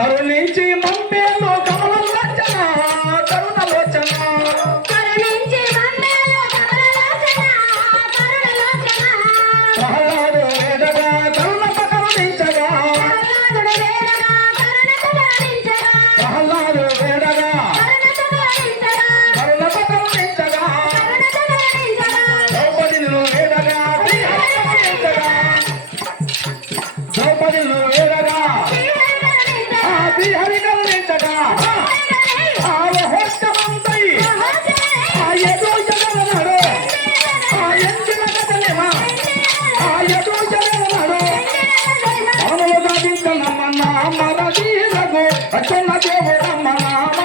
కరుణించి మంపేలో కమలలోచన కరుణలోచన ప్రహ్లాదు వేడగా కరుణత కరుణించగా ప్రహ్లాదు వేడగా కరుణత కరుణించగా ద్రౌపదిని వేడగా ద్రౌపదిని వేడగా శ్రీహరి కరుణించగా ఆవహోష్టమంతై ఆ ఎదో జగన్నాడు ఆ ఎంచిన కథలేమా ఆ ఎదో జగన్నాడు మామూలుగా దింకనమ్మ నామర దీరకు అచ్చన్న దేవుడమ్మ నామ